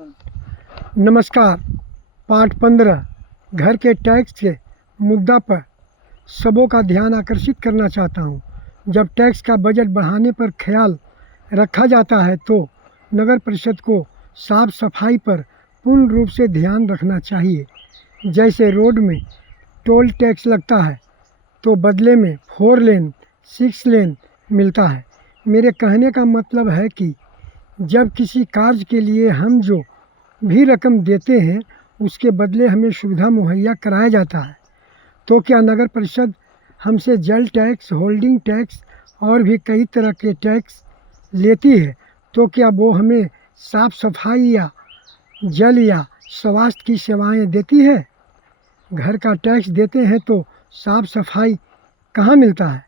नमस्कार। पाठ 15 घर के टैक्स के मुद्दा पर सबों का ध्यान आकर्षित करना चाहता हूँ। जब टैक्स का बजट बढ़ाने पर ख्याल रखा जाता है तो नगर परिषद को साफ सफाई पर पूर्ण रूप से ध्यान रखना चाहिए। जैसे रोड में टोल टैक्स लगता है तो बदले में 4 लेन 6 लेन मिलता है। मेरे कहने का मतलब है कि जब किसी कार्य के लिए हम जो भी रकम देते हैं उसके बदले हमें सुविधा मुहैया कराया जाता है, तो क्या नगर परिषद हमसे जल टैक्स, होल्डिंग टैक्स और भी कई तरह के टैक्स लेती है, तो क्या वो हमें साफ सफाई या जल या स्वास्थ्य की सेवाएं देती है? घर का टैक्स देते हैं तो साफ सफाई कहाँ मिलता है?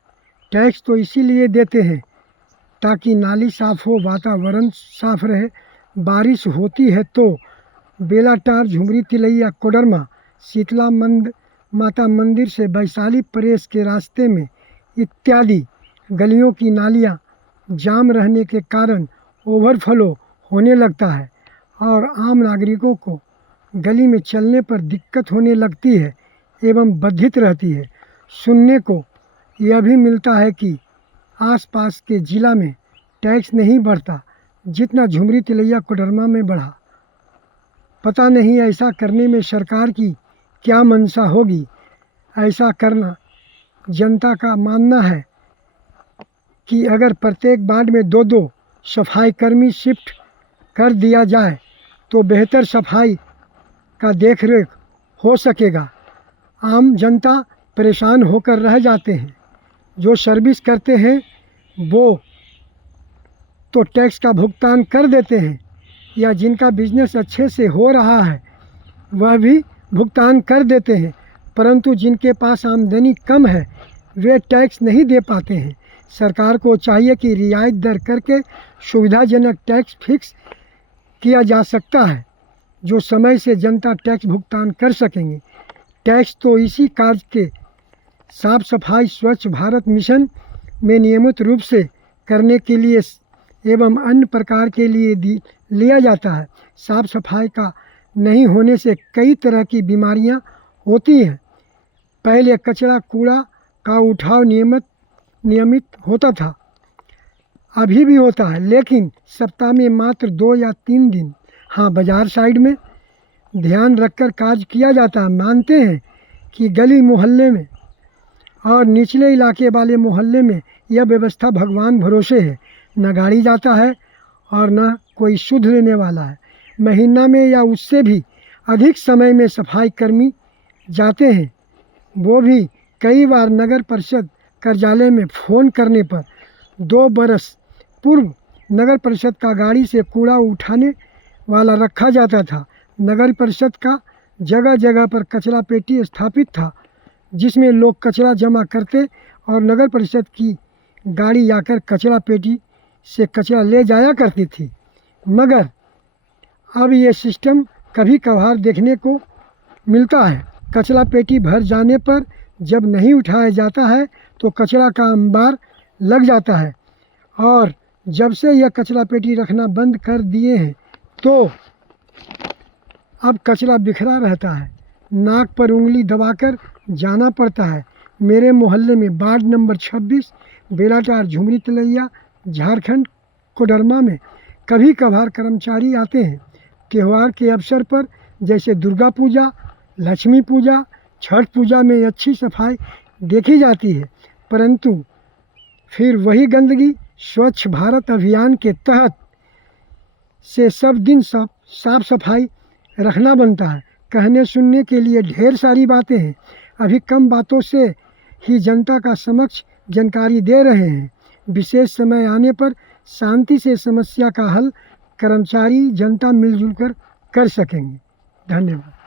टैक्स तो इसीलिए देते हैं ताकि नाली साफ़ हो, वातावरण साफ रहे। बारिश होती है तो बेलाटार, झुमरी तिलैया, कोडरमा, शीतला माता मंदिर से वैशाली प्रेस के रास्ते में इत्यादि गलियों की नालियाँ जाम रहने के कारण ओवरफ्लो होने लगता है और आम नागरिकों को गली में चलने पर दिक्कत होने लगती है एवं बाधित रहती है। सुनने को यह भी मिलता है कि आसपास के ज़िला में टैक्स नहीं बढ़ता जितना झुमरी तिलैया कोडरमा में बढ़ा। पता नहीं ऐसा करने में सरकार की क्या मंशा होगी। ऐसा करना जनता का मानना है कि अगर प्रत्येक वार्ड में 2-2 सफाई कर्मी शिफ्ट कर दिया जाए तो बेहतर सफाई का देखरेख हो सकेगा। आम जनता परेशान होकर रह जाते हैं। जो सर्विस करते हैं वो तो टैक्स का भुगतान कर देते हैं, या जिनका बिजनेस अच्छे से हो रहा है वह भी भुगतान कर देते हैं, परंतु जिनके पास आमदनी कम है वे टैक्स नहीं दे पाते हैं। सरकार को चाहिए कि रियायत दर करके सुविधाजनक टैक्स फिक्स किया जा सकता है जो समय से जनता टैक्स भुगतान कर सकेंगे। टैक्स तो इसी कार्य के साफ सफाई स्वच्छ भारत मिशन में नियमित रूप से करने के लिए एवं अन्य प्रकार के लिए लिया जाता है। साफ सफाई का नहीं होने से कई तरह की बीमारियां होती हैं। पहले कचरा कूड़ा का उठाव नियमित होता था, अभी भी होता है, लेकिन सप्ताह में मात्र 2 या 3 दिन हाँ बाज़ार साइड में ध्यान रखकर कार्य किया जाता है। मानते हैं कि गली मोहल्ले में और निचले इलाके वाले मोहल्ले में यह व्यवस्था भगवान भरोसे है। न गाड़ी जाता है और न कोई सुध लेने वाला है। महीना में या उससे भी अधिक समय में सफाई कर्मी जाते हैं, वो भी कई बार नगर परिषद कार्यालय में फ़ोन करने पर 2 बरस पूर्व नगर परिषद का गाड़ी से कूड़ा उठाने वाला रखा जाता था। नगर परिषद का जगह जगह पर कचरा पेटी स्थापित था जिसमें लोग कचरा जमा करते और नगर परिषद की गाड़ी आकर कचरा पेटी से कचरा ले जाया करती थी। मगर अब ये सिस्टम कभी कभार देखने को मिलता है। कचरा पेटी भर जाने पर जब नहीं उठाया जाता है तो कचरा का अंबार लग जाता है, और जब से यह कचरा पेटी रखना बंद कर दिए हैं तो अब कचरा बिखरा रहता है। नाक पर उंगली दबाकर जाना पड़ता है। मेरे मोहल्ले में वार्ड नंबर 26 बेलाटार, झुमरी तिलैया, झारखंड, कोडरमा में कभी कभार कर्मचारी आते हैं। त्यौहार के अवसर पर जैसे दुर्गा पूजा, लक्ष्मी पूजा, छठ पूजा में अच्छी सफाई देखी जाती है, परंतु फिर वही गंदगी स्वच्छ भारत अभियान के तहत से सब दिन साफ सफाई रखना बनता है। कहने सुनने के लिए ढेर सारी बातें हैं, अभी कम बातों से ही जनता का समक्ष जानकारी दे रहे हैं। विशेष समय आने पर शांति से समस्या का हल कर्मचारी जनता मिलजुल कर सकेंगे। धन्यवाद।